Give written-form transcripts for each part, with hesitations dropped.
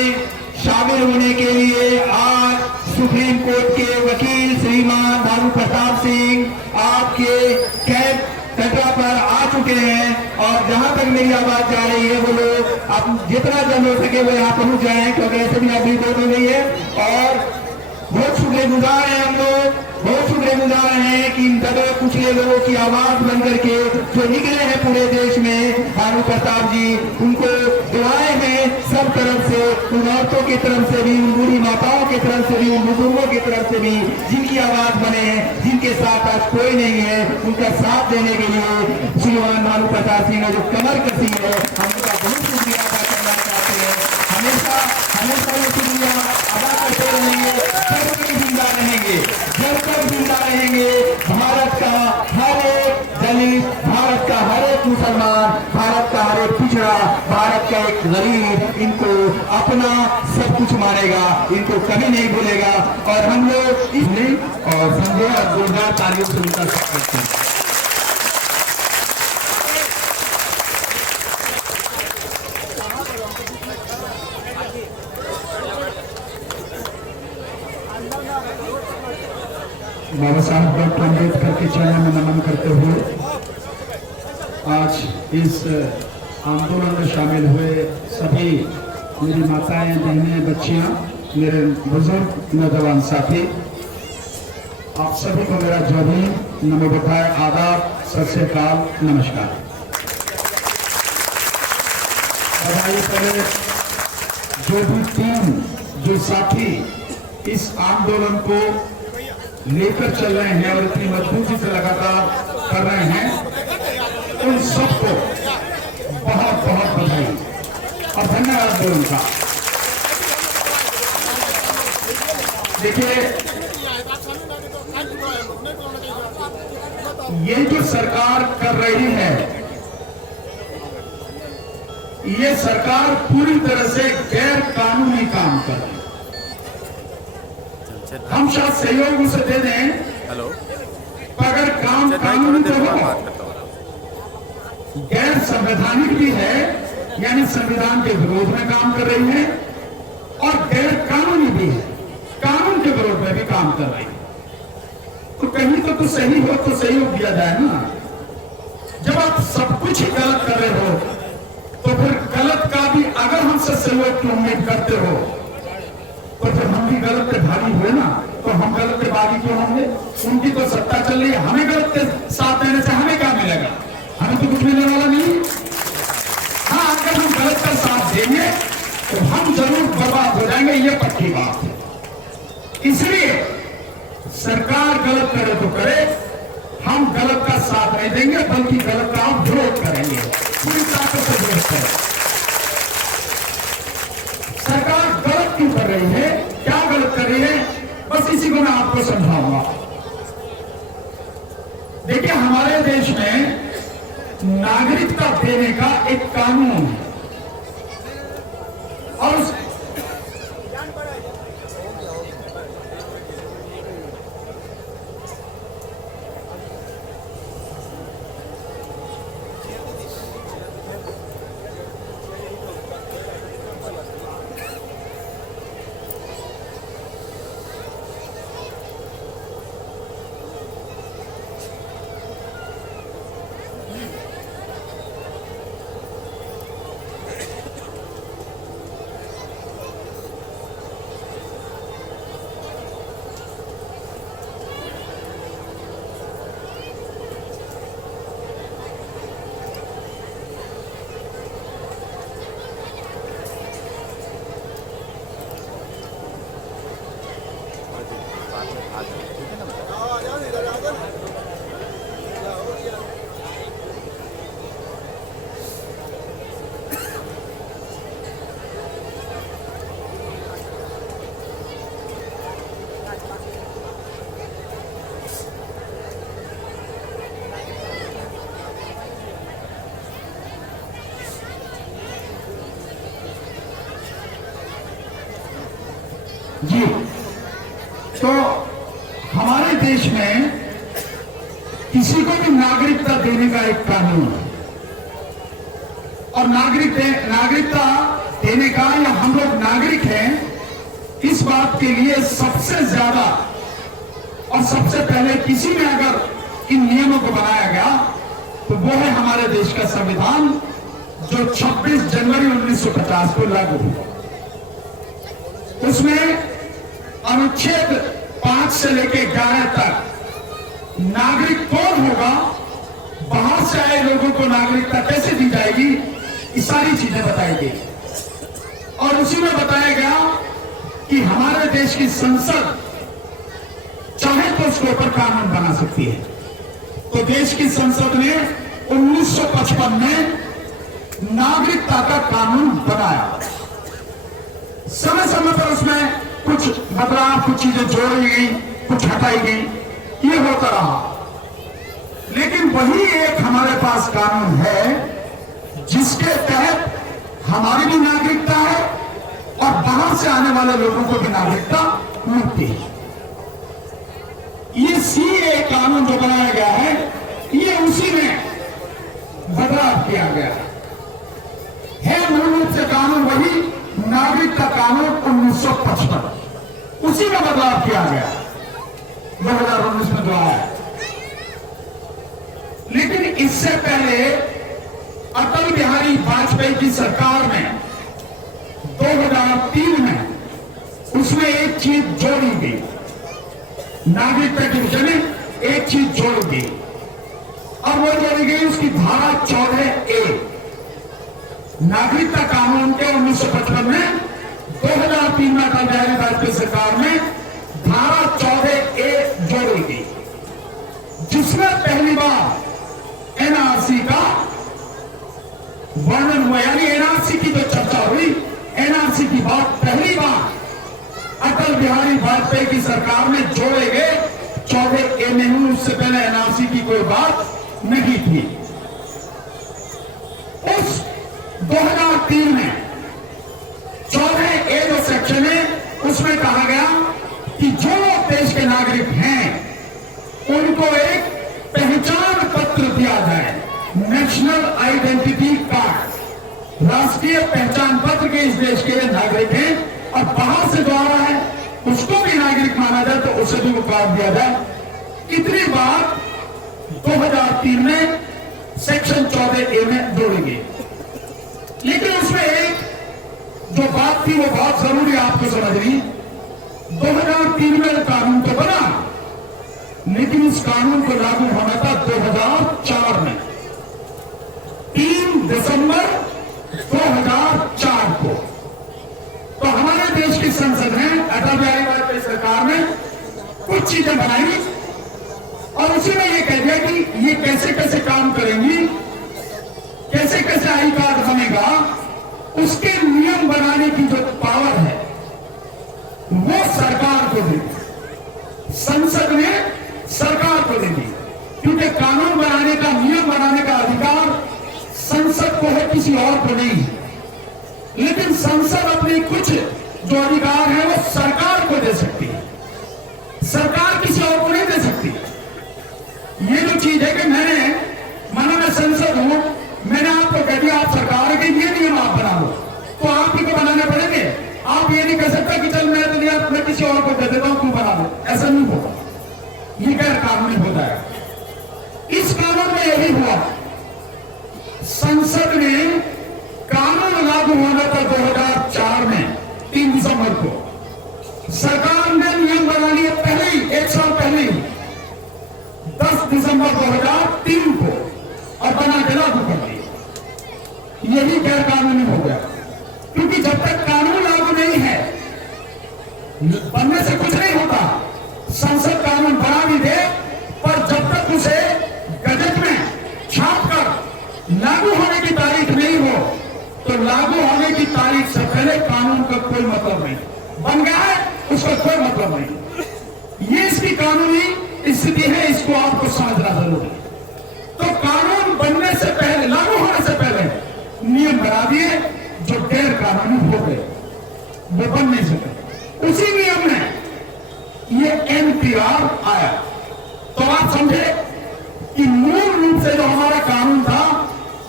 में शामिल होने के लिए आज सुप्रीम कोर्ट के वकील श्रीमान भानु प्रताप सिंह आपके कैब कटरा पर आ चुके हैं। और जहां तक मेरी आवाज जा रही है वो लोग अब जितना जल्द हो सके वो यहाँ पहुंच जाए, क्योंकि ऐसे भी अभी बहुत हो गई है। और बहुत शुक्रगुजार हैं हम लोग, बहुत शुक्रगुजार हैं कि इन दबे कुचले लोगों की आवाज बन करके जो निकले हैं पूरे देश में भानु प्रताप जी, उनको दुआएं हैं सब तरफ से, उन औरतों की तरफ से भी, उन बूढ़ी माताओं की तरफ से भी, उन बुजुर्गों की तरफ से भी जिनकी आवाज बने हैं, जिनके साथ आज कोई नहीं है, उनका साथ देने के लिए श्रीमान भानु प्रताप सिंह ने जो कमर कसी है, हम उनका बहुत शुक्रिया अदा करना चाहते हैं। हमेशा हमेशा वो शुक्रिया अदा करते रहेंगे, जब तक जिंदा रहेंगे, जब तक जिंदा रहेंगे। भारत का हर एक दलित, भारत का हर एक मुसलमान, भारत का हर एक पिछड़ा, भारत का एक गरीब इनको अपना सब कुछ मानेगा, इनको कभी नहीं भूलेगा। और हम लोग इसलिए और संजय और जोरदार तालियों से उनका स्वागत करते हैं। बाबा साहब डॉक्टर अम्बेडकर के चरणों में नमन करते हुए आज इस आंदोलन में शामिल हुए सभी मेरी माताएं, बहनें, बच्चियां, मेरे बुजुर्ग नौजवान साथी, आप सभी को मेरा जो भी नमो बुद्धाय, आदाब, सत श्री अकाल, नमस्कार। और आइए पहले जो भी टीम, जो साथी इस आंदोलन को लेकर चल रहे हैं और इतनी मजबूती से लगातार कर रहे हैं, उन सबको बहुत बहुत बधाई और धन्यवाद दो उनका। देखिए, ये जो सरकार कर रही है, ये सरकार पूरी तरह से गैर कानूनी काम कर रही है। हम शायद सहयोग उसे दे दें, हेलो, अगर काम कानूनी तो हो, गैर संवैधानिक भी है, यानी संविधान के विरोध में काम कर रही है, और गैर कानूनी भी है, कानून के विरोध में भी काम कर रही है। तो कहीं तो सही हो तो सहयोग दिया जाए ना। जब आप सब कुछ ही गलत कर रहे हो तो फिर गलत का भी अगर हमसे सहयोग की उम्मीद करते हो तो फिर हम भी गलत पे भागी हुए ना, तो हम गलत पे भागी क्यों होंगे? उनकी तो सत्ता चल रही है, हमें गलत के साथ देने से हमें क्या मिलेगा? हमें तो कुछ मिलने वाला नहीं। हाँ, अगर हम गलत का साथ देंगे तो हम जरूर बर्बाद हो जाएंगे, ये पक्की बात है। इसलिए सरकार गलत करे तो करे, हम गलत का साथ नहीं देंगे, बल्कि गलत का हम विरोध करेंगे, पूरी ताकत से विरोध करेंगे। सरकार गलत क्यों कर रही है, क्या गलत कर रही है, बस इसी को मैं आपको समझाऊंगा। देखिए, हमारे देश में नागरिकता देने का एक कानून है और उस जी, तो हमारे देश में किसी को भी नागरिकता देने का एक कानून है और नागरिकता देने का या हम लोग नागरिक इस बात के लिए सबसे ज्यादा और सबसे पहले किसी में अगर इन नियमों को बनाया गया तो वो है हमारे देश का संविधान, जो 26 जनवरी 1950 को लागू हुआ। उसमें अनुच्छेद 5 से लेकर 11 तक नागरिक कौन होगा, बाहर से आए लोगों को नागरिकता कैसे दी जाएगी, ये सारी चीजें बताई गई। और उसी में बताया गया कि हमारे देश की संसद चाहे तो उसके ऊपर कानून बना सकती है। तो देश की संसद ने 1955 में नागरिकता का कानून बनाया। समय समय पर उसमें कुछ बदलाव, कुछ चीजें जोड़ी गई, कुछ हटाई गई, ये होता रहा। लेकिन वही एक हमारे पास कानून है जिसके तहत हमारी भी नागरिकता है और बाहर से आने वाले लोगों को भी नागरिकता मिलती है। ये सीए कानून जो बनाया गया है, ये उसी में बदलाव किया गया है। मूल रूप से कानून वही नागरिकता कानून 1955, उसी में बदलाव किया गया 2019 में जो आया। लेकिन इससे पहले अटल बिहारी वाजपेयी की सरकार में 2003 में उसमें एक चीज जोड़ी गई, नागरिकता की विषय में एक चीज जोड़ी गई, और वो जोड़ी गई उसकी धारा 14A। नागरिकता कानून के 1955 में 2003 में अटल बिहारी वाजपेयी सरकार में धारा 14A जोड़ी गई, जिसमें पहली बार एनआरसी का वर्णन हुआ। यानी एनआरसी की जो चर्चा हुई, एनआरसी की बात पहली बार अटल बिहारी वाजपेयी की सरकार में जोड़े गए 14A में हुई। उससे पहले एनआरसी की कोई बात नहीं थी। उस 2003 में 14A जो सेक्शन है, उसमें कहा गया कि जो लोग देश के नागरिक हैं उनको एक पहचान पत्र दिया जाए, नेशनल आइडेंटिटी कार्ड, राष्ट्रीय पहचान पत्र के इस देश के नागरिक हैं और बाहर से जो आ रहा है उसको भी नागरिक माना जाए तो उसे भी वो कार्ड दिया जाए। इतनी बात 2003 में सेक्शन 14A में जोड़ी गई। लेकिन उसमें एक जो बात थी वो बहुत जरूरी आपको समझनी। 2003 में कानून तो बना, लेकिन इस कानून को लागू होना था 2004 में, 3 दिसंबर 2004 को। तो हमारे देश की संसद ने, अटल बिहारी वाजपेयी सरकार ने कुछ चीजें बनाई और उसी में ये कह दिया कि ये कैसे कैसे काम करेंगी, कैसे कैसे आई कार्ड बनेगा, उसके नियम बनाने की जो पावर है वो सरकार को दे दी। संसद ने सरकार को दे दी, क्योंकि कानून बनाने का, नियम बनाने का अधिकार संसद को है, किसी और को नहीं। लेकिन संसद अपनी कुछ जो अधिकार है वो सरकार को दे सकती है, सरकार किसी और को नहीं दे सकती। ये जो चीज है कि मैं संसद हूं, मैंने आपको कह दिया आप सरकार के ये नियम आप बना लो, तो आप ही को बनाने पड़ेंगे। आप ये नहीं कह सकते कि चल मैं तो दिया, मैं किसी और को दे देता हूं, तू बना लो। ऐसा नहीं होगा, ये गैर कानूनी होता है। इस कानून में यही हुआ, संसद ने कानून लागू होना था 2004 में 3 दिसंबर को। सरकार ने नियम बना लिए पहले ही, 1 साल पहले ही, 10 दिसंबर 2003 को, और बना के लागू कर दिया। यही गैर कानूनी हो गया, क्योंकि जब तक कानून लागू नहीं है बनने से कुछ नहीं होता। संसद कानून बना भी दे, पर जब तक उसे गजट में छाप कर लागू होने की तारीख नहीं हो, तो लागू होने की तारीख से पहले कानून का कोई मतलब नहीं। बन गया है, उसका कोई मतलब नहीं। ये इसकी कानूनी स्थिति है, इसको आपको समझना जरूरी है। तो कानून बनने से पहले, लागू होने से पहले नियम बना दिए जो गैर कानूनी हो गए, वो बन नहीं सके। उसी नियम में ये एनपीआर आया। तो आप समझे कि मूल रूप से जो हमारा कानून था,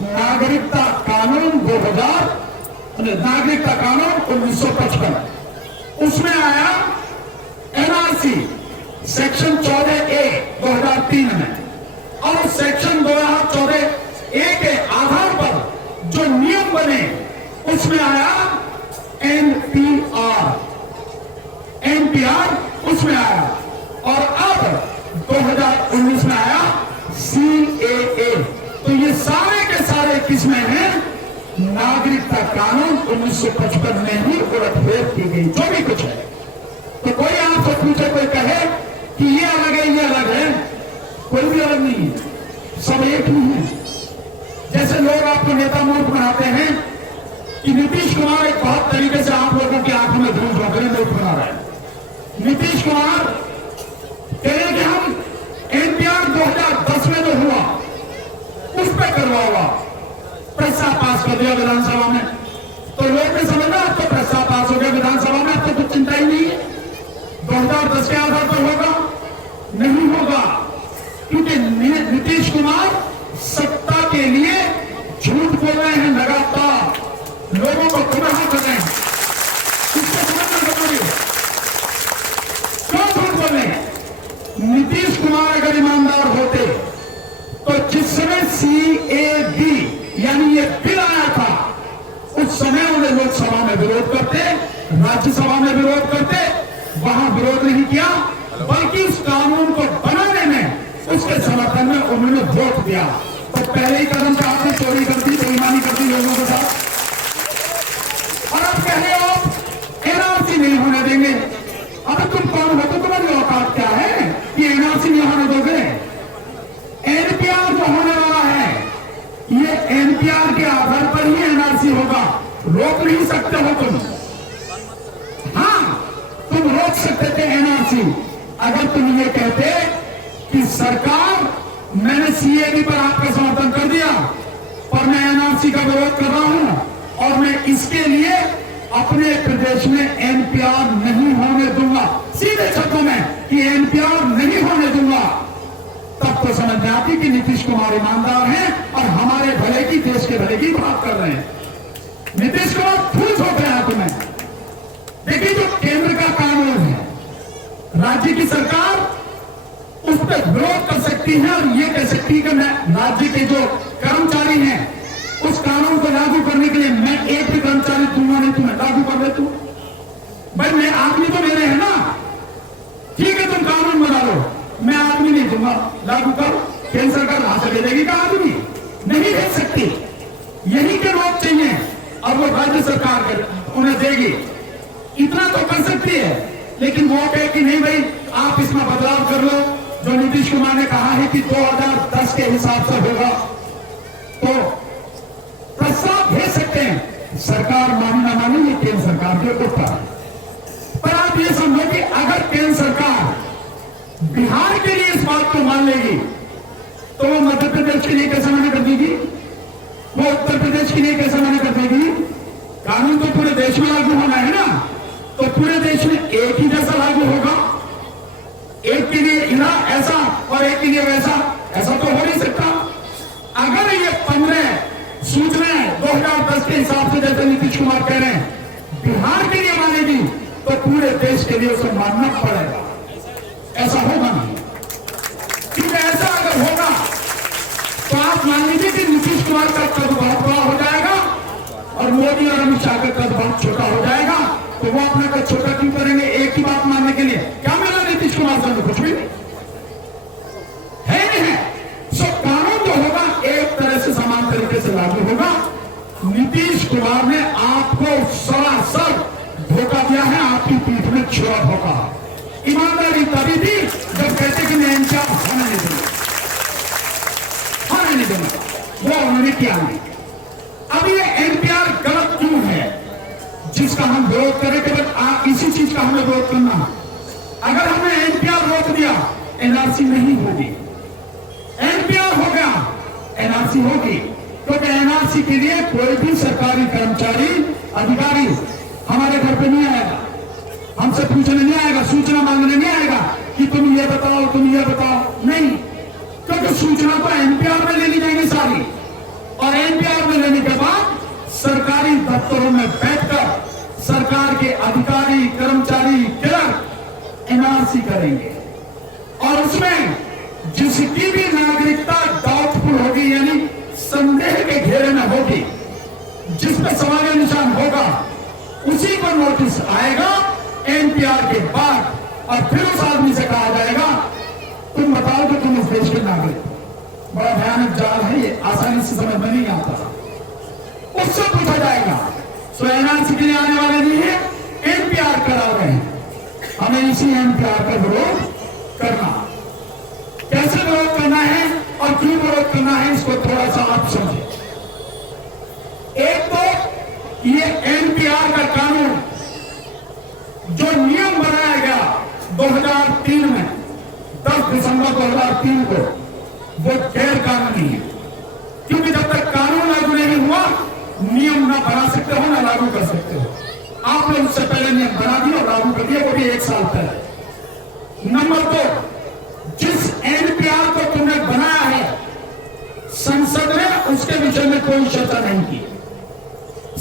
नागरिकता कानून 2000, नागरिकता कानून 1955, उसमें आया एनआरसी सेक्शन 14A 2003 में, और उस सेक्शन 2014A के आधार पर जो नियम बने उसमें आया एनपीआर उसमें आया, और अब 2019 में आया CAA। तो ये सारे के सारे किसमें हैं? नागरिकता कानून 1955 में ही उलटफेर की गई, जो भी कुछ है। तो कोई आपसे पूछे, कोई कहे कि ये अलग है, ये अलग है, कोई भी अलग नहीं है, सब एक ही है। जैसे लोग आपको नेता मूर्ख बनाते हैं कि नीतीश कुमार एक बहुत तरीके से आप लोगों की आंखों में धूल झोंकने मूर्ख बना रहे हैं। नीतीश कुमार कह रहे कि हम एनपीआर 2010 में जो हुआ उस पर करवा प्रस्ताव पास कर दिया विधानसभा में, तो लोग ने समझा अब तो प्रस्ताव पास हो गया विधानसभा में, अब तो कुछ चिंता ही नहीं है। 2010 के आधार पर होगा? नहीं होगा, क्योंकि नीतीश कुमार सत्ता के लिए झूठ बोल रहे हैं लगातार, लोगों को गुमराह कर रहे हैं। इसको समझना जरूरी है। क्यों झूठ बोल रहे हैं? नीतीश कुमार अगर ईमानदार होते तो जिस समय CAB यानी ये बिल आया था उस समय उन्हें लोकसभा में विरोध करते, राज्यसभा में विरोध करते, वहां विरोध नहीं किया, बल्कि उस कानून को बनाने में उसके समर्थन में उन्होंने वोट दिया। तो पहले ही कदम से आपने चोरी कर दी, बेईमानी कर दी लोगों के साथ, और अब कह रहे हो एनआरसी नहीं होने देंगे। अब तुम कौन हो? तो तुम्हारी औकात क्या है कि एनआरसी नहीं होने दोगे? एनपीआर जो होने वाला है ये एनपीआर के आधार पर ही एनआरसी होगा, रोक नहीं सकते हो तुम। हाँ, तुम रोक सकते थे एनआरसी अगर तुम ये कहते कि सरकार मैंने CAB पर आपका समर्थन कर दिया पर मैं एनआरसी का विरोध कर रहा हूं और मैं इसके लिए अपने प्रदेश में एनपीआर नहीं होने दूंगा, सीधे शब्दों में कि एनपीआर नहीं होने दूंगा, तब तो समझ में आती कि नीतीश कुमार ईमानदार हैं और हमारे भले की, देश के भले की बात कर रहे हैं। नीतीश कुमार फूल छोड़ रहे हैं तुम्हें। देखिए, जो केंद्र का कानून है, राज्य की सरकार उस पर विरोध कर सकती है और ये कह सकती है कि मैं राज्य के जो कर्मचारी हैं उस कानून को लागू करने के लिए मैं एक भी कर्मचारी दूंगा नहीं, तुम्हें लागू कर दे तू। भाई मैं आदमी तो मेरे हैं ना, ठीक है तुम कानून बना लो, मैं आदमी नहीं दूंगा, लागू करो। केंद्र सरकार वहां से ले लेगी, का आदमी नहीं भेज सकती। यही के लोग चाहिए और वो राज्य सरकार उन्हें देगी, इतना तो कर सकती है। लेकिन वो कहे कि नहीं भाई आप इसमें बदलाव कर लो, जो नीतीश कुमार ने कहा है कि 2010 के हिसाब से होगा, तो प्रस्ताव भेज सकते हैं। सरकार मानी ना मानी ये केंद्र सरकार के ऊपर है। पर आप ये समझो कि अगर केंद्र सरकार बिहार के लिए इस बात को मान लेगी तो वो मध्य प्रदेश के लिए कैसे मना कर देगी? वो उत्तर प्रदेश के लिए कैसे मना कर देगी? कानून तो पूरे देश में लागू होना है ना, तो पूरे देश में एक ही जैसा लागू होगा। एक के लिए इधर ऐसा और एक के लिए वैसा, ऐसा तो हो नहीं सकता। अगर ये 15 सूचनाएं 2010 के हिसाब से जैसे नीतीश कुमार कह रहे हैं बिहार के लिए मानेगी तो पूरे देश के लिए उसे मानना पड़ेगा। ऐसा होगा नहीं, क्योंकि ऐसा अगर होगा तो आप मान लीजिए कि नीतीश कुमार का कद बहुत बड़ा हो जाएगा और मोदी और अमित शाह का कद बहुत छोटा हो जाएगा। तो वो अपना कद छोटा क्यों करेंगे एक ही बात मानने के लिए? क्या मिला नीतीश कुमार से? कुछ भी नहीं है। सो कानून जो होगा एक तरह से समान तरीके से लागू होगा। नीतीश कुमार ने आपको सरासर धोखा दिया है, आपकी पीठ में छुरा धोखा। ईमानदारी तभी थी जब कहते कि मैं एनपीआर होने नहीं दूंगा, होने नहीं दूंगा, वो उन्होंने किया नहीं। अब ये एनपीआर गलत क्यों है जिसका हम विरोध करें? केवल इसी चीज का हमें विरोध करना है। अगर हमने एनपीआर रोक दिया एनआरसी नहीं होगी, एनपीआर हो गया एनआरसी होगी, क्योंकि एनआरसी के लिए कोई भी सरकारी कर्मचारी अधिकारी हमारे घर पे नहीं आएगा, हमसे पूछने नहीं आएगा, सूचना मांगने नहीं आएगा कि तुम ये बताओ, तुम ये बताओ, नहीं। क्योंकि सूचना तो एनपीआर में ले ली जाएगी सारी, और एनपीआर में लेने के बाद सरकारी दफ्तरों में बैठकर सरकार के अधिकारी, कर्मचारी, क्लर्क एनआरसी करेंगे और उसमें जिसकी भी नागरिकता डाउटफुल होगी, यानी संदेह के घेरे में होगी, जिस पे सवाल निशान होगा, उसी को नोटिस आएगा एनपीआर के बाद और फिर उस आदमी से कहा जाएगा तुम बताओ कि तुम इस देश के नागरिक हो। बड़ा भयानक जाल है ये, आसानी से समझ में नहीं आता। उससे पूछा जाएगा सो एनआरसी के लिए आने वाले नहीं है, एनपीआर करा रहे हैं, हमें इसी एनपीआर का विरोध करना। कैसे विरोध करना है और क्यों विरोध करना है, इसको थोड़ा सा आप समझें। एक तो ये एनपीआर का कानून जो नियम बनाया गया 2003 में, 10 दिसंबर 2003 को, वो गैर कानूनी है, क्योंकि जब तक कानून लागू नहीं हुआ नियम ना बना सकते हो ना लागू कर सकते हो। आपने उससे पहले नियम बना दिया और लागू कर दिया, वो भी 1 साल पहले। नंबर 2, जिस एनपीआर को तुमने बनाया है, संसद ने उसके विषय में कोई चर्चा नहीं की।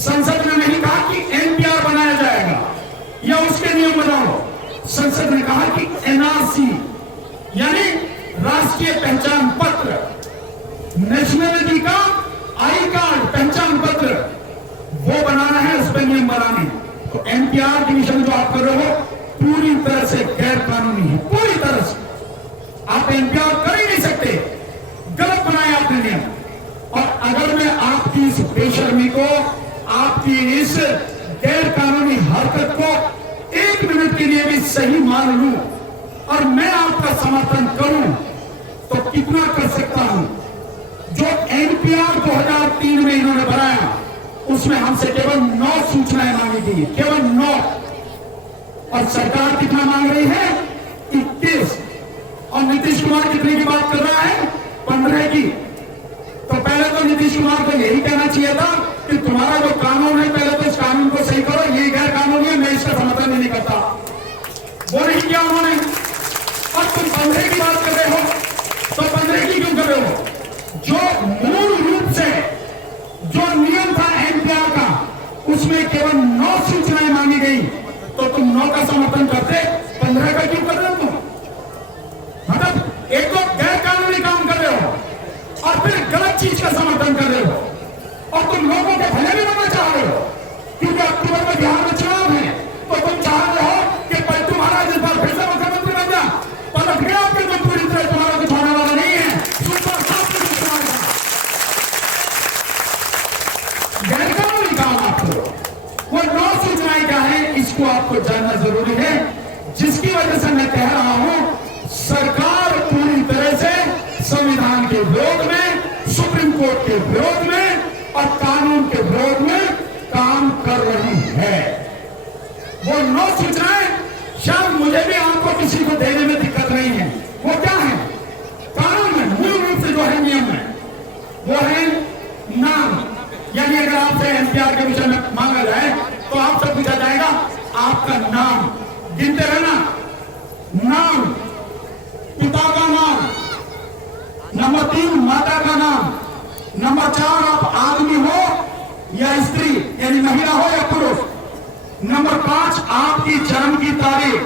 संसद ने नहीं कहा कि एनपीआर बनाया जाएगा या उसके नियम बनाओ। संसद ने कहा कि एनआरसी यानी राष्ट्रीय पहचान पत्र, नेशनलिटी का आई कार्ड, पहचान पत्र, वो बनाना है, उस पर नियम बनाने। तो एनपीआर के विषय में जो आप कर रहे हो पूरी तरह से गैर कानूनी है, पूरी तरह से। आप एनपीआर कर ही नहीं सकते, गलत बनाया आपने नियम। और अगर मैं आपकी इस बेशर्मी को, आपकी इस गैर कानूनी हरकत को 1 मिनट के लिए भी सही मान लूं और मैं आपका समर्थन करूं, तो कितना कर सकता हूं। जो एनपीआर 2003 में इन्होंने बनाया, उसमें हमसे केवल 9 सूचनाएं मांगी गई, केवल 9, और सरकार कितना मांग रही है, 21। और नीतीश कुमार कितने की बात कर रहा है, 15 की। तो पहले तो नीतीश कुमार को यही कहना चाहिए था कि तुम्हारा जो कानून है, पहले तो इस कानून को सही करो, ये गैर कानूनी है, मैं इसका समर्थन नहीं करता। वो नहीं किया उन्होंने। और तुम 15 की बात कर रहे हो, तो 15 की क्यों कर रहे हो? जो मूल रूप से जो नियम था एनपीआर का, उसमें केवल 9 सूचनाएं मांगी गई, तो तुम 9 का समर्थन करते, 15 का क्यों कर रहे हो तुम? मतलब एक तो गैर कानूनी काम कर रहे हो और फिर गलत चीज का समर्थन कर रहे हो, और तुम लोगों के भले भी बनना चाह रहे हो, क्योंकि अक्टूबर में बिहार में चुनाव है, तो तुम चाह रहे हो कि पलटू महाराज इस बार फिर से मुख्यमंत्री बन जा। पलट गया आपके तो पूरी तरह तुम्हारा कुछ होने वाला नहीं है। गैर कानूनी काम आप करो। वो 9 सूचनाएं क्या है, इसको आपको जानना जरूरी है, जिसकी वजह से मैं कह रहा हूं सरकार पूरी तरह से संविधान के विरोध में, सुप्रीम कोर्ट के विरोध में और कानून के विरोध में काम कर रही है। वो 9 सूचनाएं शायद मुझे भी आपको किसी को देने में दिक्कत नहीं है। वो क्या है, कानून में मूल रूप से जो है नियम है, वो है नाम। यानी अगर आपसे एनपीआर के विषय में मांगा जाए तो आपसे पूछा जाएगा आपका नाम, गिनते रहना, नाम, पिता का नाम, नंबर 3 माता का नाम, नंबर 4 आप आदमी हो या स्त्री यानी महिला हो या पुरुष, नंबर 5 आपकी जन्म की तारीख,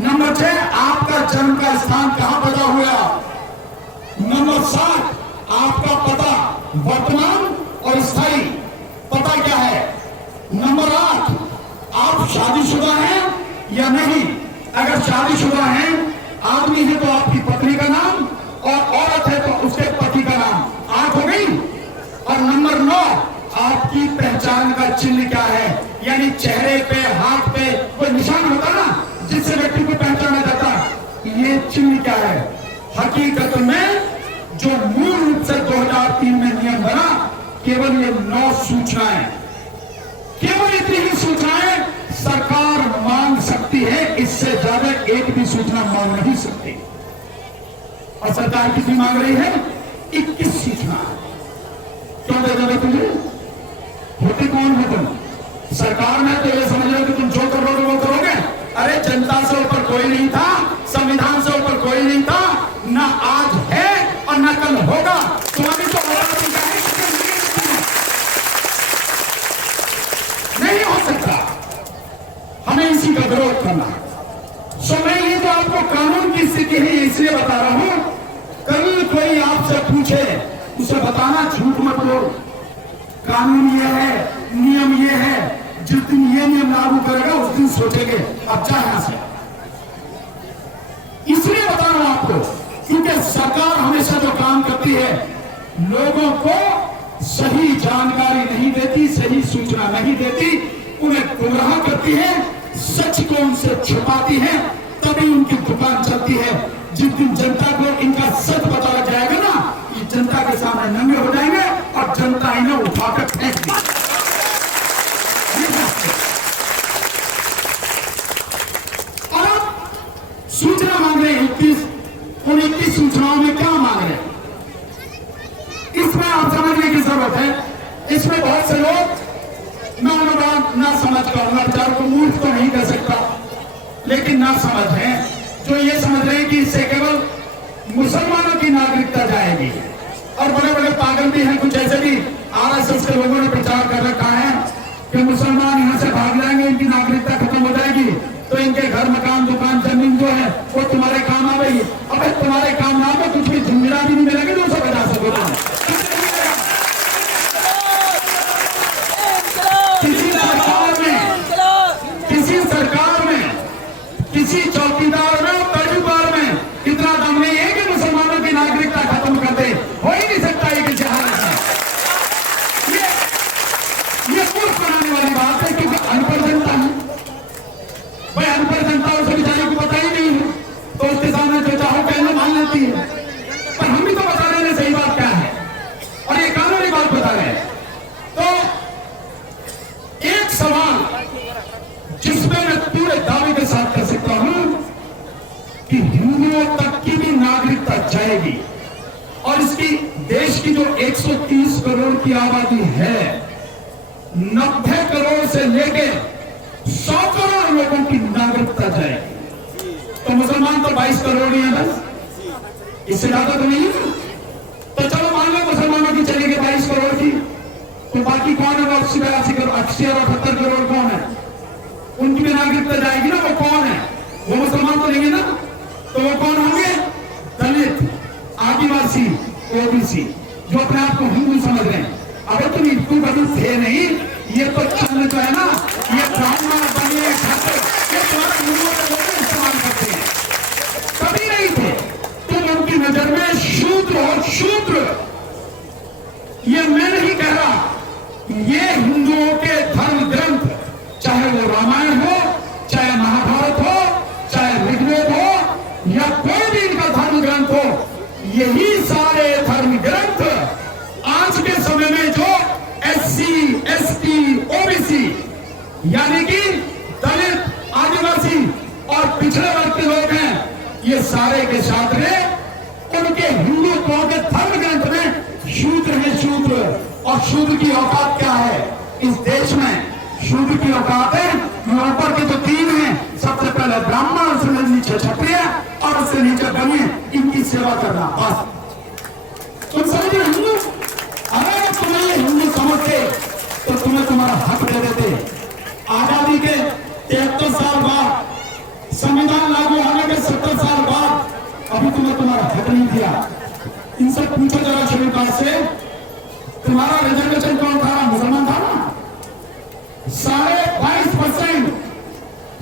नंबर 6 आपका जन्म का स्थान कहां पैदा हुआ, नंबर 7 आपका पता वर्तमान और स्थायी पता क्या है, नंबर 8 आप शादीशुदा हैं या नहीं, अगर शादीशुदा हैं, आदमी है तो आपकी पत्नी का नाम और औरत है तो उसके पति का नाम। 8 हो गई। और नंबर 9 आपकी पहचान का चिन्ह क्या है, यानी चेहरे पे, हाथ पे कोई निशान होता ना जिससे व्यक्ति को पहचाना जाता, ये चिन्ह क्या है। हकीकत में जो मूल रूप से 2003 में नियम बना, केवल ये 9 सूचनाएं, केवल इतनी ही सूचनाएं सरकार मांग सकती है, इससे ज्यादा एक भी सूचना मांग नहीं सकती। और सरकार कितनी मांग रही है, 21 सूचना। क्यों दे दोगे तुझे, होती कौन हो तुम? सरकार में तो ये समझ लो कि तुम जो करोगे वो करोगे। अरे जनता से ऊपर कोई नहीं था, संविधान से ऊपर कोई नहीं था, ना आज है और ना कल होगा। तुम्हारी तो नहीं हो सकता। ओबीसी का विरोध करना। सो मैं ये तो आपको कानून की स्थिति है इसलिए बता रहा हूं, कल कोई आपसे पूछे उसे बताना झूठ मत बोलो, कानून ये है, नियम ये है, जिस दिन ये नियम लागू करेगा उस दिन सोचेंगे अब जा यहां से। इसलिए बता रहा हूं आपको क्योंकि सरकार हमेशा जो काम करती है लोगों को सही जानकारी नहीं देती, सही सूचना नहीं देती, उन्हें गुमराह करती है, सच को उनसे छुपाती है, तभी उनकी दुकान चलती है। जिस दिन जनता को इनका सच पता लग जाएगा ना, ये जनता के सामने नंगे हो जाएंगे और जनता इन्हें उठाकर फेंक देगी। और अब सूचना मांग रहे हैं 21 सूचनाओं में क्या मांग रहे हैं, इसमें आप समझने की जरूरत है। इसमें बहुत से लोग मैं अनुवाद ना समझ पाऊंगा, विचारों को मूर्ख तो नहीं कर सकता, लेकिन ना समझ है जो ये समझ रहे हैं कि इससे केवल मुसलमानों की नागरिकता जाएगी। और बड़े बड़े पागल भी हैं, कुछ ऐसे भी आरएसएस के लोगों ने प्रचार कर रखा है कि मुसलमान यहां से भाग जाएंगे, इनकी नागरिकता खत्म हो जाएगी, तो इनके घर मकान दुकान जमीन जो है वो तुम्हारे काम आ गई। अब तुम्हारे काम ना तो कुछ भी झुंझुना भी नहीं मिलेगा जो सब बजा सको। किसी चौकीदार में और तहसीलदार में इतना दम नहीं है कि मुसलमानों की नागरिकता खत्म कर दे, हो ही नहीं सकता ये किसी हालत में। ये मूर्ख बनाने वाली बात है क्योंकि अनपढ़ जनता है भाई, अनपढ़ जनता उसे बेचारे को पता ही नहीं है तो उसके सामने जो चाहो कहना मान लेती है। पर हम भी तो बता रहे हैं सही बात क्या है और ये कानूनी बात बता रहे हैं। तो एक सवाल जिसमें मैं पूरे दावे के साथ कर सकता हूं कि हिंदुओं तक की भी नागरिकता जाएगी और इसकी देश की जो 130 करोड़ की आबादी है, 90 करोड़ से लेके 100 करोड़ लोगों की नागरिकता जाएगी। तो मुसलमान तो 22 करोड़ ही है बस, इससे ज्यादा तो नहीं है। तो चलो मान लो मुसलमानों की चलेगी 22 करोड़ की, तो बाकी कौन है? 80 और 78 करोड़ कौन है? उनकी भी नागरिकता जाएगी ना। वो कौन है? वो मुसलमान तो नहीं है ना। तो वो कौन होंगे? दलित, आदिवासी, ओबीसी, जो अपने आप को हिंदू समझ रहे हैं। अगर तुम हिंदू कभी थे नहीं, ये तो चंद जो है ना, ये ब्राह्मण बने ठाकुर, ये तुम्हारे हिंदुओं के लोग इस्तेमाल करते हैं, कभी नहीं थे। तुम उनकी नजर में शूद्र हो, शूद्र। ये मैं नहीं कह रहा, ये हिंदुओं के धर्म ग्रंथ, चाहे वो रामायण हो, चाहे महाभारत हो, चाहे ऋग्वेद हो या कोई भी इनका धर्म ग्रंथ हो, यही सारे धर्म ग्रंथ आज के समय में जो एससी, एसटी, ओबीसी यानी कि दलित, आदिवासी और पिछड़े वर्ग के लोग हैं, ये सारे के छात्र उनके हिंदुत्व के धर्म ग्रंथ में शूद्र है, शूद्र। और शूद्र की औकात क्या है इस देश में? शूद्र की औकात है ऊपर के जो 3 हैं, सबसे पहले ब्राह्मण, उससे नीचे क्षत्रिय और उससे नीचे बनिए, इनकी सेवा करना। बस तुम समझ रहे हिंदू? अगर तुम्हें ये हिंदू समझते तो तुम्हें तुम्हारा हक दे देते। आजादी के 73 साल बाद, संविधान लागू होने के 70 साल बाद अभी तुम्हें तुम्हारा हक नहीं दिया। इनसे पूछो जरा शेड्यूल कास्ट से, तुम्हारा रिजर्वेशन कौन था? मुसलमान था ना। 22.5%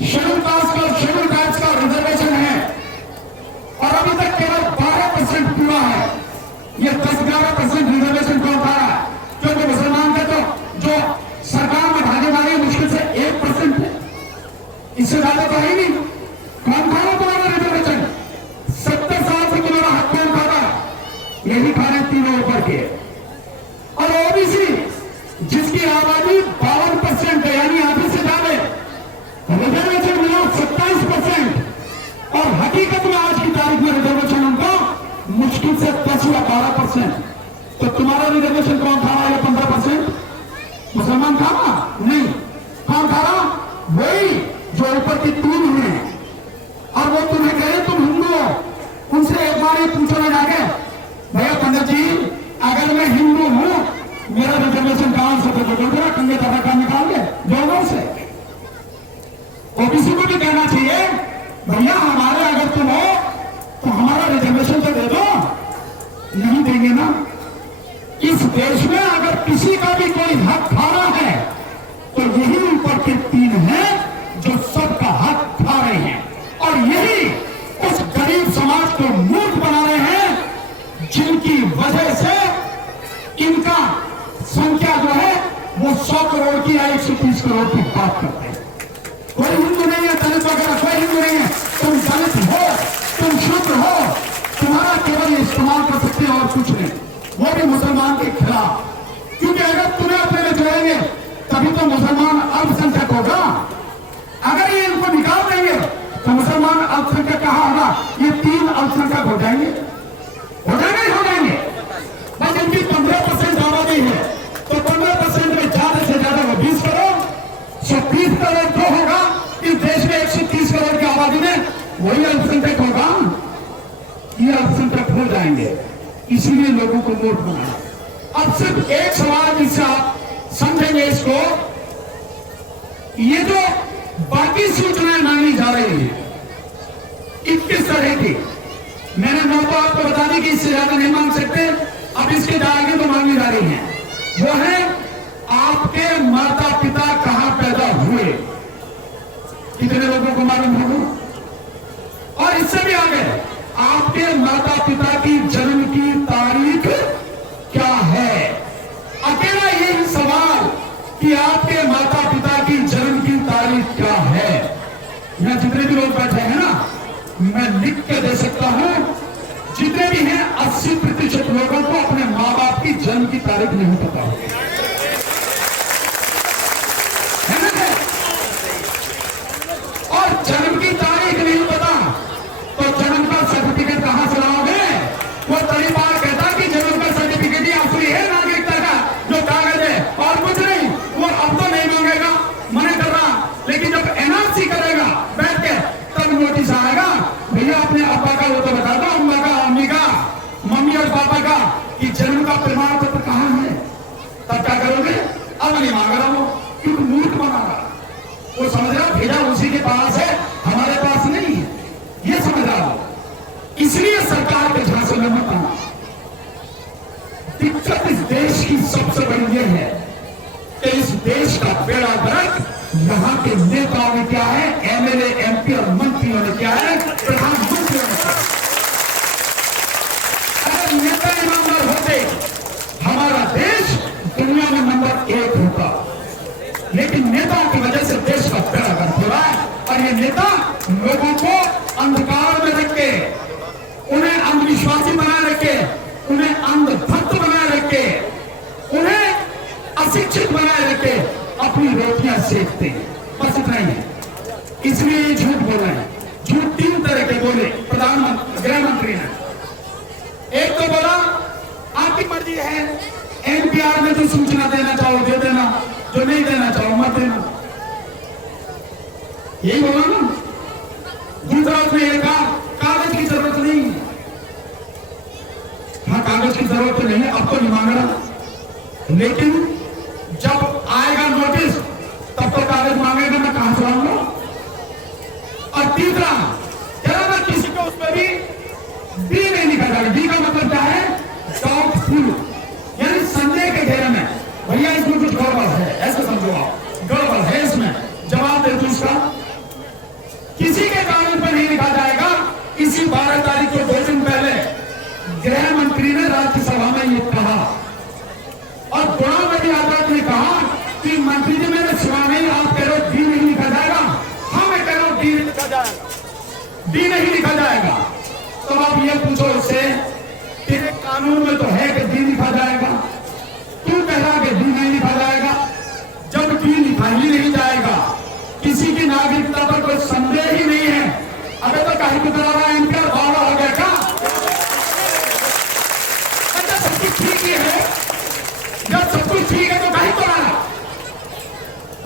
शेड्यूल कास्ट का, शेड्यूल कास्ट का रिजर्वेशन है और अभी तक केवल 12% पूरा है। ये 10-11% रिजर्वेशन कौन था? क्योंकि मुसलमान के तो जो सरकार में भागीदारी मुश्किल से 1% है, इससे ज्यादा तो है नहीं। कौन था तुम्हारा रिजर्वेशन? 70 साल से तुम्हारा हक कौन खाता? यही खा रहे तीनों ऊपर के। और ओबीसी जिसकी आबादी 52% है, यानी आधी से ज्यादा, रिजर्वेशन मिला 27% और हकीकत में आज की तारीख में रिजर्वेशन उनको मुश्किल से 10 या 12%। तो तुम्हारा रिजर्वेशन कौन खा रहा है? 15%। मुसलमान खा रहा नहीं। कौन खा रहा? वही जो ऊपर की 3 हैं। और वो तुम्हें कहे तुम हिंदू हो, उनसे एक बार ही पूछो ना जाके, भैया पंडित जी अगर मैं हिंदू हूं, मेरा रिजर्वेशन कहां से? कंगे तथा का निकाल दे दोनों से। ओबीसी भी कहना चाहिए भैया हमारे अगर तुम हो तो हमारा रिजर्वेशन तो दे दो। नहीं देंगे ना। इस देश में अगर किसी का भी कोई हक खा रहा है तो यही ऊपर के तीन हैं जो सबका हक खा रहे हैं और यही उस गरीब समाज को मूर्ख बना रहे हैं जिनकी वजह से इनका संख्या जो है वो 100 करोड़ की या 130 करोड़ की बात करते हैं। कोई हिंदू नहीं है दलित वगैरह, कोई हिंदू नहीं है। तुम दलित हो, तुम शूद्र हो, तुम्हारा केवल इस्तेमाल कर सकते हैं और कुछ नहीं, वो भी मुसलमान के खिलाफ। क्योंकि अगर तुम्हें अपने में जोड़ेंगे तभी तो मुसलमान अल्पसंख्यक होगा। अगर ये इनको निकाल देंगे तो मुसलमान अल्पसंख्यक कहाँ होगा? ये 3 अल्पसंख्यक हो जाएंगे, हो जाएंगे, हो जाएंगे। बस इनकी 15% आबादी है तो 15% में ज्यादा से ज्यादा वो 20 करोड़, 130 करोड़ जो होगा इस देश में 130 करोड़ की आबादी में वही अल्पसंख्यक होगा। ये अल्पसंख्यक हो जाएंगे, इसीलिए लोगों को वोट बनाना। अब सिर्फ एक सवाल जिससे आप समझेंगे इसको, ये जो बाकी सूचनाएं मांगी जा रही है 21 तरह की, मैंने नौ तो आपको बता दी कि इससे ज्यादा नहीं मांग सकते। अब इसके आगे तो मांगी जा रही है, वो है आपके माता पिता कहां पैदा हुए, कितने लोगों को मालूम होगा? और इससे भी आगे आपके माता पिता की जन्म की तारीख क्या है? अकेला यही सवाल कि आपके माता पिता की जन्म की तारीख क्या है, यहां जितने भी लोग बैठे हैं ना, मैं लिख के दे सकता हूं, जितने भी हैं 80% लोगों को अपने मां बाप की जन्म की तारीख नहीं पता है ना? और जन्म की तारीख नहीं पता तो जन्म का सर्टिफिकेट कहां से लाओगे? वो तरीबार कहता कि जन्म का सर्टिफिकेट ही असली है नागरिकता का जो कागज है और कुछ नहीं। वो अब तो नहीं मांगेगा, मना कर रहा, लेकिन जब एनआरसी करेगा बैठ के तब नोटिस आएगा, भैया अपने अब्बा का वो तो बता दो, अम्मा का, अम्मी का, मम्मी और पापा का कि जन्म का प्रमाण पत्र कहां है। तब क्या करोगे? अब नहीं मांग रहा वो, क्योंकि मूर्ख बना रहा, वो समझ रहा भेजा उसी के पास है, हमारे पास नहीं है, ये समझ रहा हो। इसलिए सरकार के झांसे में मत आना। दिक्कत इस देश की सबसे बड़ी यह है कि इस देश का बेड़ा गर्क यहां के नेताओं ने क्या है, एमएलए, एमपी और मंत्रियों ने क्या है, प्रधानमंत्रियों ने क्या है। अगर नेता ईमानदार होते हमारा देश दुनिया में नंबर 1 होता, लेकिन नेताओं की वजह से देश का बेड़ा गर्क हो रहा है। और ये नेता लोगों को अंधकार में रख के, उन्हें अंधविश्वासी बनाए रखे, उन्हें अंधभक्त बनाए रखे, उन्हें अशिक्षित बनाए रखे, अपनी रोटियां सेकते हैं, बस इतना ही है। इसलिए ये झूठ बोल रहे हैं। झूठ 3 तरह के बोले प्रधानमंत्री, गृह मंत्री ने। एक तो बोला आपकी मर्जी है, एनपीआर में जो सूचना देना चाहो दे देना, जो नहीं देना चाहो मत देना, यही बोला ना। दूसरा उसने यह कहा कागज की जरूरत नहीं है। हाँ, कागज की जरूरत तो नहीं है, अब तो नहीं मांग रहा, लेकिन जब आएगा नोटिस तब तो कागज मांगेगा, मैं कहां से लाऊंगा। और तीसरा, जरा मैं किसी को उस पर भी डी नहीं लिखा जाएगा। डी का मतलब क्या है? डाउटफुल, यानी संदेह के घेरे में, भैया इसमें कुछ गड़बड़ है, ऐसे समझो आप, गड़बड़ है इसमें, जवाब दे दो इसका। किसी के कागज पर नहीं लिखा जाएगा। इसी 12 तारीख को 2 दिन पहले गृह मंत्री ने राज्यसभा में ये कहा और गुलाम नबी आजाद ने कहा कि मंत्री जी मेरे सिवा नहीं, आप कह रहे हो डी नहीं लिखा जाएगा। हाँ, मैं कह रहा हूं डी लिखा जाएगा, डी नहीं लिखा जाएगा। तो आप ये पूछो उससे, तेरे कानून में तो है कि डी लिखा जाएगा, तू कह रहा कि डी नहीं लिखा जाएगा। जब डी लिखा ही नहीं जाएगा, किसी की नागरिकता पर कोई संदेह ही नहीं है, अबे तो कहीं को रहा एनपीआर बाबा हो गया क्या? अच्छा, सब कुछ ठीक ही है, जब सब कुछ ठीक है तो कहीं तो रहा।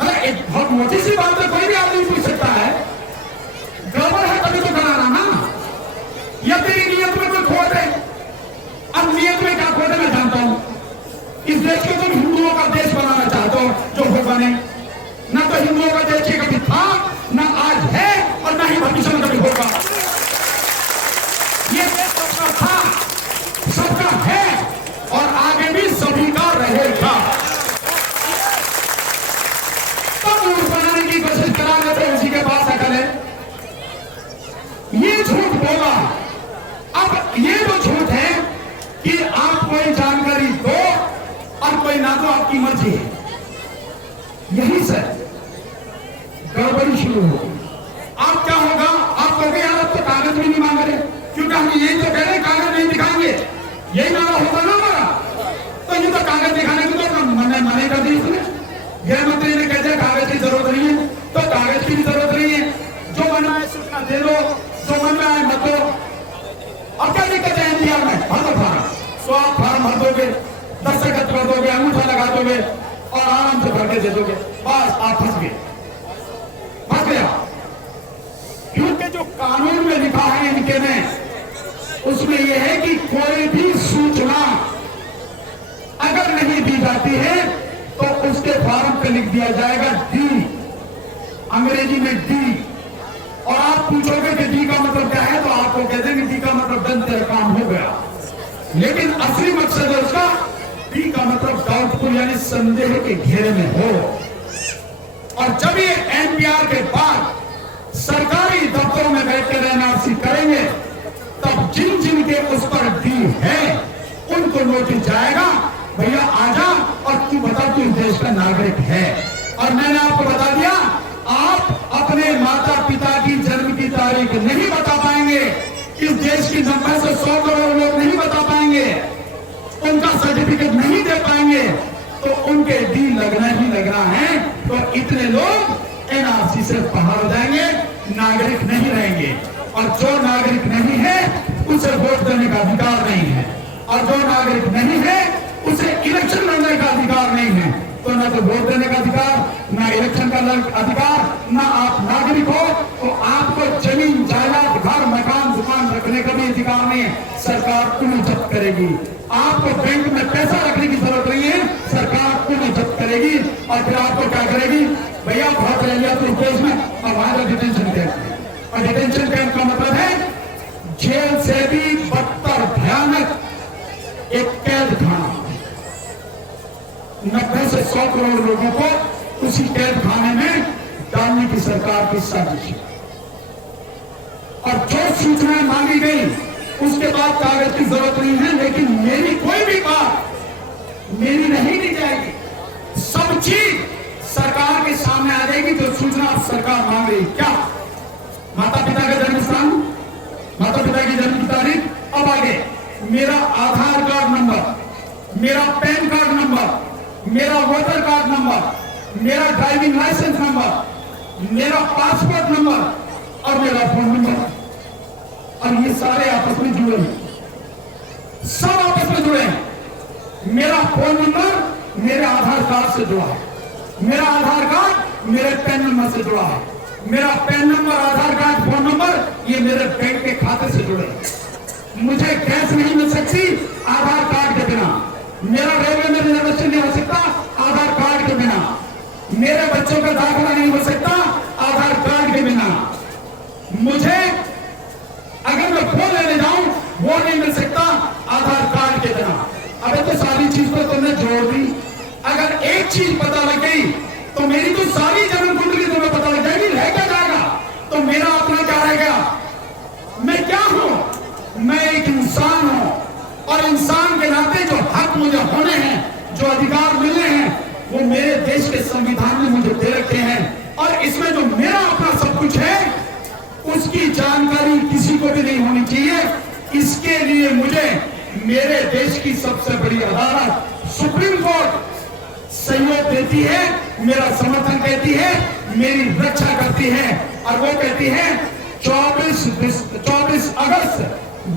मतलब एक बहुत मोटी सी बात है, कोई भी आदमी पूछ सकता है, गड़बड़ है तभी तो कराना ना। या तेरी नियत में कोई खोट है। अब नियत में क्या खोट है मैं जानता हूं। इस देश को तुम हिंदुओं का देश बनाना चाहते हो, जो हो बने। ना तो हिंदुओं का देश कभी था, ना आज है, आपकी मर्जी है। यही से गड़बड़ी शुरू होगी। आप क्या होगा, आप कहोगे यार अब तो कागज भी नहीं मांग रहे, क्योंकि हम यही तो कह रहे हैं कागज नहीं दिखाएंगे, यही नारा होगा ना हमारा। तो ये तो कागज दिखाने की तो मने कर दी उसने। गृह मंत्री ने कह दिया कागज की जरूरत नहीं है, तो कागज की भी जरूरत नहीं है, जो मन में आए सूचना दे दो, जो मन में आए मत दो। अब क्या दिक्कत है एनपीआर में? भर दो फार्म, सो आप फार्म भर दोगे, दस्तखत कर दोगे, अंगूठा लगा दोगे और आराम से भर के दे दोगे, बस आप फंस गए, फंस गया। क्योंकि जो कानून में लिखा है इनके में, उसमें यह है कि कोई भी सूचना अगर नहीं दी जाती है तो उसके फॉर्म पे लिख दिया जाएगा डी, अंग्रेजी में डी। और आप पूछोगे कि डी का मतलब क्या है, तो आपको कह देंगे डी का मतलब डन, तेरा काम हो गया। लेकिन असली मकसद है उसका, डी का मतलब डाउटफुल यानी संदेह के घेरे में हो। और जब ये एनपीआर के बाद सरकारी दफ्तरों में बैठकर एनआरसी करेंगे, तब जिन जिन के उस पर डी है उनको नोटिस जाएगा, भैया आजा और तू बता तू इस देश का नागरिक है। और मैंने आपको बता दिया, आप अपने माता पिता की जन्म की तारीख नहीं बता पाएंगे, इस देश की 90 से 100 करोड़ लोग नहीं बता पाएंगे, उनका सर्टिफिकेट नहीं दे पाएंगे, तो उनके डी लगना ही लगना है। तो इतने लोग एनआरसी से बाहर हो जाएंगे, नागरिक नहीं रहेंगे। और जो नागरिक नहीं है उसे वोट देने का अधिकार नहीं है, और जो नागरिक नहीं है उसे इलेक्शन लड़ने का अधिकार नहीं है। तो ना तो वोट देने का अधिकार, ना इलेक्शन का अधिकार, ना आप नागरिक हो, तो आपको जमीन जायदाद घर मकान दुकान रखने का भी अधिकार नहीं है। सरकार उन्हें जब्त करेगी। आपको बैंक में पैसा रखने की जरूरत नहीं है, सरकार उन्हें जब्त करेगी। और फिर आपको क्या करेगी, भैया बहुत रह लिया तो इस देश में, अब आएगा डिटेंशन कैंप। और डिटेंशन कैंप का मतलब है जेल से भी बदतर भयानक एक कैद खाना। 90 से 100 करोड़ लोगों को उसी कैद खाने में डालने की सरकार की साजिश है। और जो सूचनाएं मांगी गई उसके बाद कागज की जरूरत नहीं है, लेकिन मेरी कोई भी बात मेरी नहीं दी जाएगी। सब चीज सरकार के सामने आ जाएगी जो सूचना सरकार मांग रही। क्या माता पिता का जन्म स्थान, माता पिता की जन्म की तारीख, अब आगे मेरा आधार कार्ड नंबर, मेरा पैन कार्ड नंबर, मेरा वोटर कार्ड नंबर, मेरा ड्राइविंग लाइसेंस नंबर, मेरा पासपोर्ट नंबर और मेरा फोन नंबर। और ये सारे आपस में जुड़े हैं, सब आपस में जुड़े हैं। मेरा फोन नंबर मेरे आधार कार्ड से जुड़ा है, मेरा आधार कार्ड मेरे पैन नंबर से जुड़ा है, मेरा पैन नंबर आधार कार्ड फोन नंबर ये मेरे बैंक के खाते से जुड़े हैं। मुझे गैस नहीं मिल सकती आधार कार्ड के बिना, मेरा रेलवे में रिजर्वेशन नहीं हो सकता आधार कार्ड के बिना, मेरे बच्चों का दाखिला नहीं हो सकता आधार कार्ड के बिना, मुझे अगर मैं फोन लेने जाऊं वो नहीं मिल सकता आधार कार्ड के बिना। अबे तो सारी चीज तो तुमने जोड़ दी। अगर एक चीज पता लग गई तो मेरी तो सारी जन्म कुंडली तुम्हें पता लग जाएगी, रह क्या जाएगा? तो मेरा अपना क्या रह गया? मैं क्या हूं? मैं एक इंसान हूं, और इंसान के नाते जो हक मुझे होने हैं, जो अधिकार मिलने हैं, वो मेरे देश के संविधान ने मुझे दे रखे हैं। और इसमें जो मेरा अपना सब कुछ है उसकी जानकारी किसी को भी नहीं होनी चाहिए। इसके लिए मुझे मेरे देश की सबसे बड़ी अदालत सुप्रीम कोर्ट सहयोग देती है, मेरा समर्थन कहती है, मेरी रक्षा करती है। और वो कहती है 24 अगस्त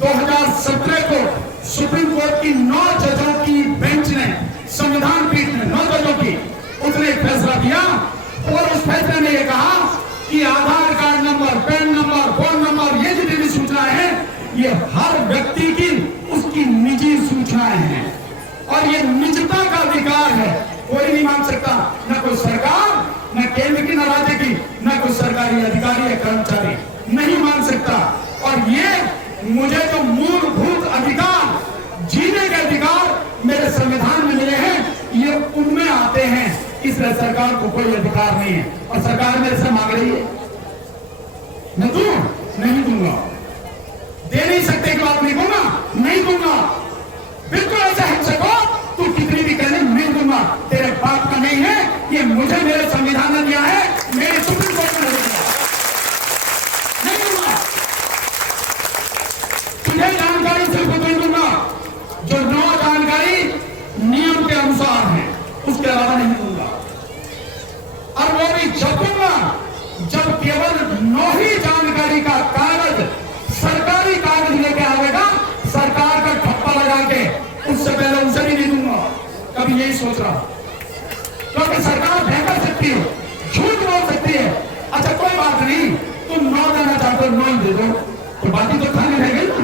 2017 को सुप्रीम कोर्ट की 9 जजों की बेंच ने, संविधान पीठ ने 9 जजों की, उसने एक फैसला दिया और उस फैसले में यह कहा कि Aadhaar card number, PAN number, phone number, ये जितनी भी सूचनाएं हैं ये हर व्यक्ति की उसकी निजी सूचनाएं हैं, और ये निजता का अधिकार है। कोई नहीं मांग सकता, न कोई सरकार, न केंद्र की, न राज्य की, न कोई सरकारी अधिकारी या कर्मचारी नहीं मांग सकता। और ये मुझे जो मूलभूत अधिकार, जीने के अधिकार मेरे संविधान में मिले हैं, ये उनमें आते हैं। इसलिए सरकार को कोई अधिकार नहीं है। और सरकार मेरे से मांग रही है, मैं दूं? नहीं दूंगा। दे नहीं सकते कि बात नहीं दूंगा, नहीं दूंगा। बिल्कुल ऐसा हिंसक हो, तू कितनी भी कहने नहीं दूंगा, तेरे मुझे मेरे संविधान ने दिया है, मेरे सुप्रीम कोर्ट ने नहीं दिया, नहीं दूंगा। तुझे जानकारी सिर्फ उतनी दूंगा जो 9 जानकारी नियम के अनुसार है, उसके अलावा नहीं दूंगा। और वो भी जब दूंगा जब केवल 9 ही जानकारी का कागज, सरकारी कागज लेके आवेगा, सरकार का ठप्पा लगा के, उससे पहले उसे भी नहीं दूंगा। कभी यही सोच रहा, क्योंकि सरकार बहकर सकती है, झूठ बोल सकती है। अच्छा कोई बात नहीं, तुम 9 देना चाहते हो, 9 ही दे दो, तो बाकी तो खाली रह गई ना।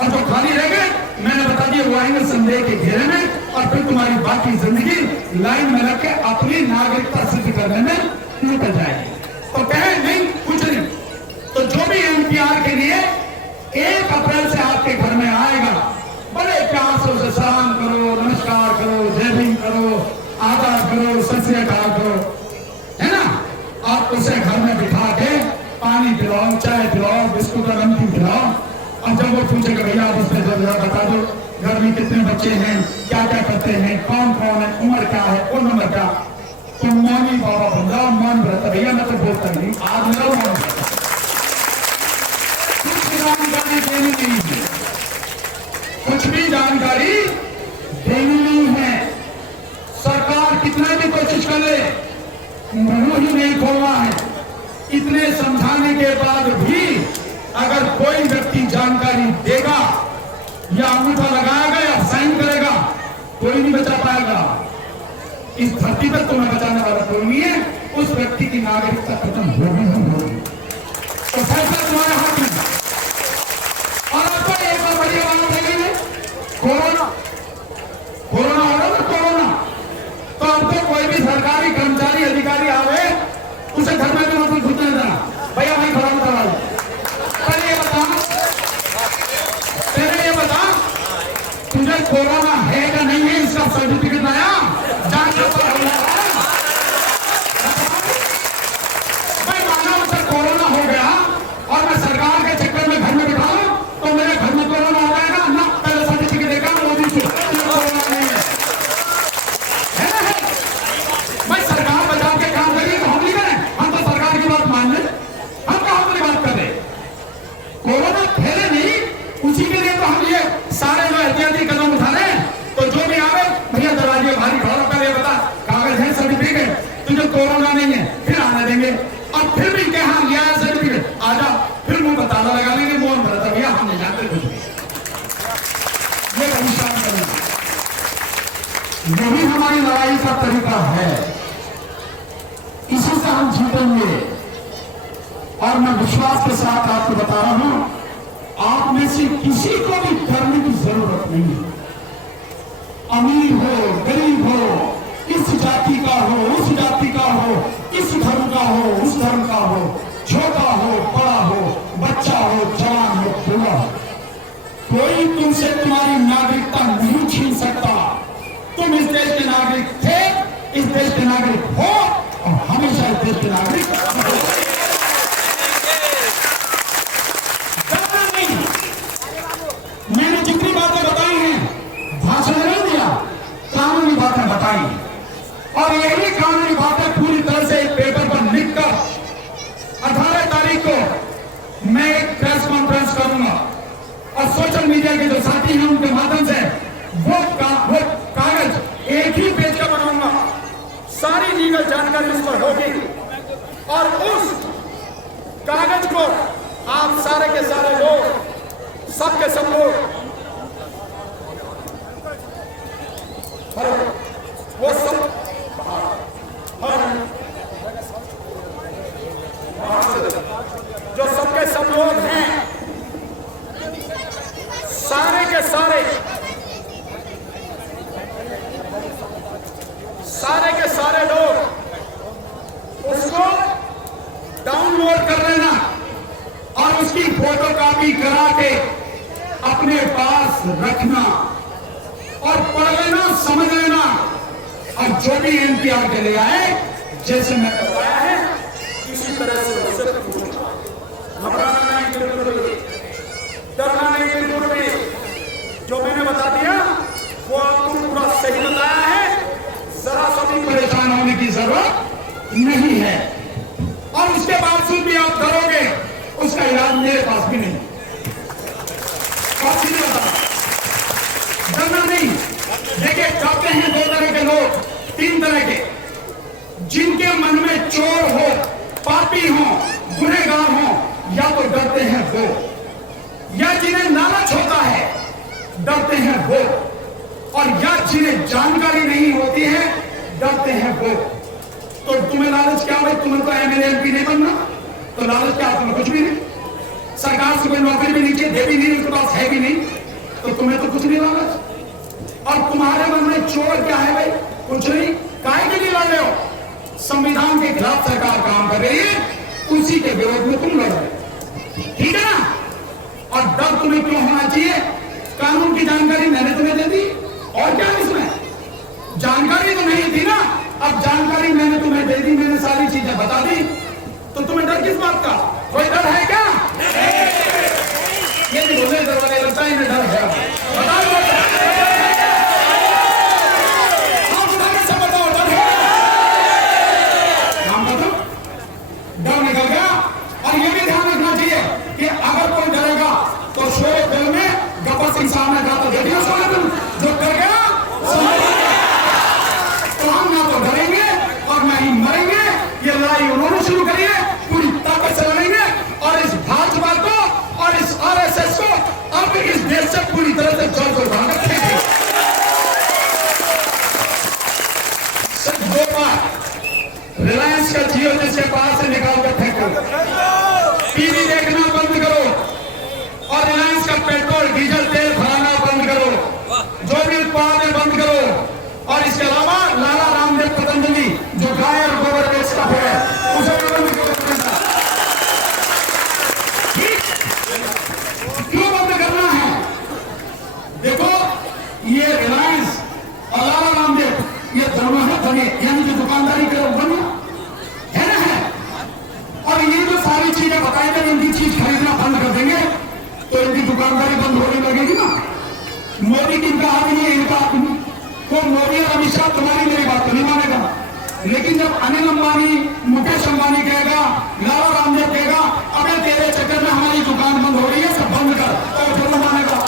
और जो खाली रह गए, मैंने बता दिया, वो आएंगे संदेह के घेरे में, और फिर तुम्हारी बाकी जिंदगी लाइन में रख के अपनी नागरिकता सिद्ध करने में निकल जाएगी। तो कहे नहीं, कुछ नहीं। तो जो भी एनपीआर के लिए 1 अप्रैल से आपके घर में आएगा, बड़े प्यार से उसे सलाम करो, नमस्कार करो, जय भीम करो, आदर करो, सत श्री अकाल करो, है ना। आप उसे घर में बिठा के पानी पिलाओ, चाय पिलाओ, बिस्कुट और नमकीन पिलाओ। और जब वो पूछेगा भैया आप उसमें जरा बता दो, घर में कितने बच्चे हैं, क्या क्या करते हैं, कौन कौन है, उम्र क्या है, कौन नंबर क्या, तुम मौनी बाबा बन जाओ, मौन रहता। भैया मैं तो बोलता नहीं, आज मेरा मौन रहता। कुछ जानकारी देनी नहीं है, कुछ भी जानकारी देनी नहीं है। सरकार कितना भी कोशिश कर ले, मुंह ही नहीं खोलना है। इतने समझाने के बाद भी अगर कोई व्यक्ति जानकारी देगा या अंगूठा लगाएगा या साइन करेगा, कोई नहीं बचा पाएगा। इस धरती पर तुम्हें बचाने वाला कोई नहीं है। उस व्यक्ति की नागरिकता खत्म होगी ही होगी। तो फैसला तुम्हारे हाथ में। और आपको एक और बढ़िया बात है, कोरोना हो रहा है, कोरोना, तो अब तो कोई भी सरकारी कर्मचारी अधिकारी आवे, उसे घर में भी मतलब घुसने देना, भैया भाई खड़ा करवा लो। पहले ये बता तुझे कोरोना है या नहीं है, इसका सर्टिफिकेट आया, जांच भाई माना उसे कोरोना हो गया और मैं सरकार के चक्कर में घर में बिठा लूं, तो मेरे घर में कोरोना हो जाएगा ना। पहले सर्टिफिकेट देखा मोदी से, कोरोना नहीं है ना। भाई सरकार बचाव के काम करिए तो हम नहीं करें, हम तो सरकार की बात मान लें, हम कहां अपनी बात कर रहे। कोरोना फैले नहीं, उसी के लिए तो हम ये सारे जो एहतियाती कदम उठा रहे हैं। तो जो भी आवे भैया दरवाजे भारी खड़ा कर, ये बता कागज है, सर्टिफिकेट, तुझे कोरोना नहीं है, फिर आने देंगे। और फिर भी क्या हाँ लिया है सर्टिफिकेट, आजा, फिर मुंह बताना लगा लेंगे, मोहन भरता भैया हम नहीं जानते कुछ भी। ये अनुशासन करना, यही हमारी लड़ाई का तरीका है, इसी से हम जीतेंगे। और मैं विश्वास के साथ आपको बता रहा हूं, आप में से किसी को भी डरने की जरूरत नहीं है। अमीर हो, गरीब हो, इस जाति का हो, उस जाति का हो, इस धर्म का हो, उस धर्म का हो, छोटा हो, बड़ा हो, बच्चा हो, जवान हो, बूढ़ा हो, कोई तुमसे तुम्हारी नागरिकता नहीं छीन सकता। तुम इस देश के नागरिक थे, इस देश के नागरिक हो और हमेशा इस देश के नागरिक हो। मैंने जितनी बातें बताई हैं, भाषण नहीं दिया, कानूनी बातें बताई, और यही कानूनी बातें पूरी तरह से एक पेपर पर लिखकर 18 तारीख को मैं एक प्रेस कॉन्फ्रेंस करूंगा और सोशल मीडिया के जो साथी हैं उनके माध्यम से वो कागज एक ही पेज का बनाऊंगा, सारी लीगल जानकारी उस पर होगी। और उस कागज को आप सारे के सारे लोग, सबके सब लोग, वो सब जो सबके सब लोग हैं, सारे के सारे लोग उसको डाउनलोड कर लेना और उसकी फोटो कॉपी करा के अपने पास रखना और पढ़ लेना, समझ लेना। और जो भी एनपीआर के लिए आए, जैसे मैं बताया है, इसी तरह से उससे पूछना, घबराना नहीं, बिल्कुल डरना नहीं, बिल्कुल भी। जो मैंने बता दिया वो आपको पूरा सही बताया है, जरा सा भी परेशान होने की उसका इलाज मेरे पास भी नहीं। और सीधे बता, डरना नहीं। देखिए, डरते हैं दो तरह के लोग, तीन तरह के, जिनके मन में चोर हो, पापी हो, गुनहगार हो, या तो डरते हैं वो, या जिन्हें लालच होता है डरते हैं वो, और या जिन्हें जानकारी नहीं होती है डरते हैं वो। तो तुम्हें लालच क्या भाई? तुम्हें तो एमएलए एमपी नहीं बनना, तो लालच क्या? तुम्हें कुछ भी नहीं, सरकार से कोई नौकरी भी नहीं चाहिए, दे भी नहीं, उसके पास है भी नहीं, तो तुम्हें तो कुछ नहीं लालच। और तुम्हारे मन में चोर क्या है भाई? कुछ नहीं। काहे के लिए लड़ रहे हो? संविधान के खिलाफ सरकार काम कर रही है, उसी के विरोध में तुम लड़ रहे हो, ठीक है ना? और डर तुम्हें क्यों होना चाहिए? कानून की जानकारी मैंने तुम्हें दे दी, और क्या इसमें? जानकारी तो नहीं थी ना, अब जानकारी मैंने तुम्हें दे दी, मैंने सारी चीजें बता दी, तो तुम्हें डर किस बात का? कोई डर है क्या? ये नहीं बोले दरवाजे, लगता है इन्हें डर है। बताओ डर निकल गया। और ये भी ध्यान रखना चाहिए कि अगर कोई डरेगा तो शोरे फिल्म में गब्बर सिंह साहब ने कहा था, देखिए शोरे फिल्म, जो डर गया तो हम ना तो डरेंगे और ना ही मरेंगे। ये लड़ाई उन्होंने शुरू करी है, पूरी ताकत से लड़ेंगे, और इस भाजपा को और इस आरएसएस को अब इस देश से पूरी तरह से जड़ को उठाकर फेंकेंगे। सिर्फ दो बार रिलायंस का जियो जिसके पास से निकाल कर फेंको, टीवी देखना बंद करो, और रिलायंस का पेट्रोल डीजल तेल भराना बंद करो, जो भी उत्पाद है बंद करो। और इसके अलावा लाला रामदेव पतंजलि जो गाय और गोबर बेचता है उसे बंद करो। क्यों बंद करना है? देखो, ये रिलायंस और लाला रामदेव ये दोनों है बने, यानी जो दुकानदारी करे बने है ना, है। और ये जो सारी चीजें बताई जब इनकी चीज खरीदना बंद कर देंगे तो इनकी दुकानदारी बंद होने लगेगी ना। मोदी की इनका हाथ नहीं है, इनका हाथ नहीं। तो मोदी और अमित शाह तुम्हारी मेरी बात तो नहीं मानेगा, लेकिन जब अनिल अंबानी, मुकेश अंबानी कहेगा, लाला रामदेव कहेगा, अबे तेरे चक्कर में हमारी दुकान बंद हो रही है, सब बंद कर, तो जरूर मानेगा।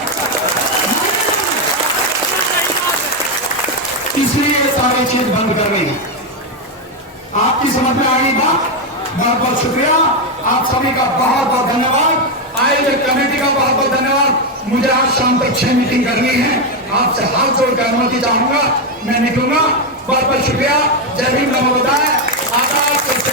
इसलिए सारी चीज बंद कर रही है। आपकी समझ में आ गई बात? बहुत बहुत शुक्रिया, आप सभी का बहुत बहुत धन्यवाद, आयोजक कमेटी का बहुत बहुत धन्यवाद। मुझे आज शाम तक 6 मीटिंग करनी है, आपसे हाथ जोड़कर अनुमति चाहूंगा, मैं निकलूंगा। बहुत बहुत शुक्रिया। जय भीम, नमो बुद्धाय, आदाब।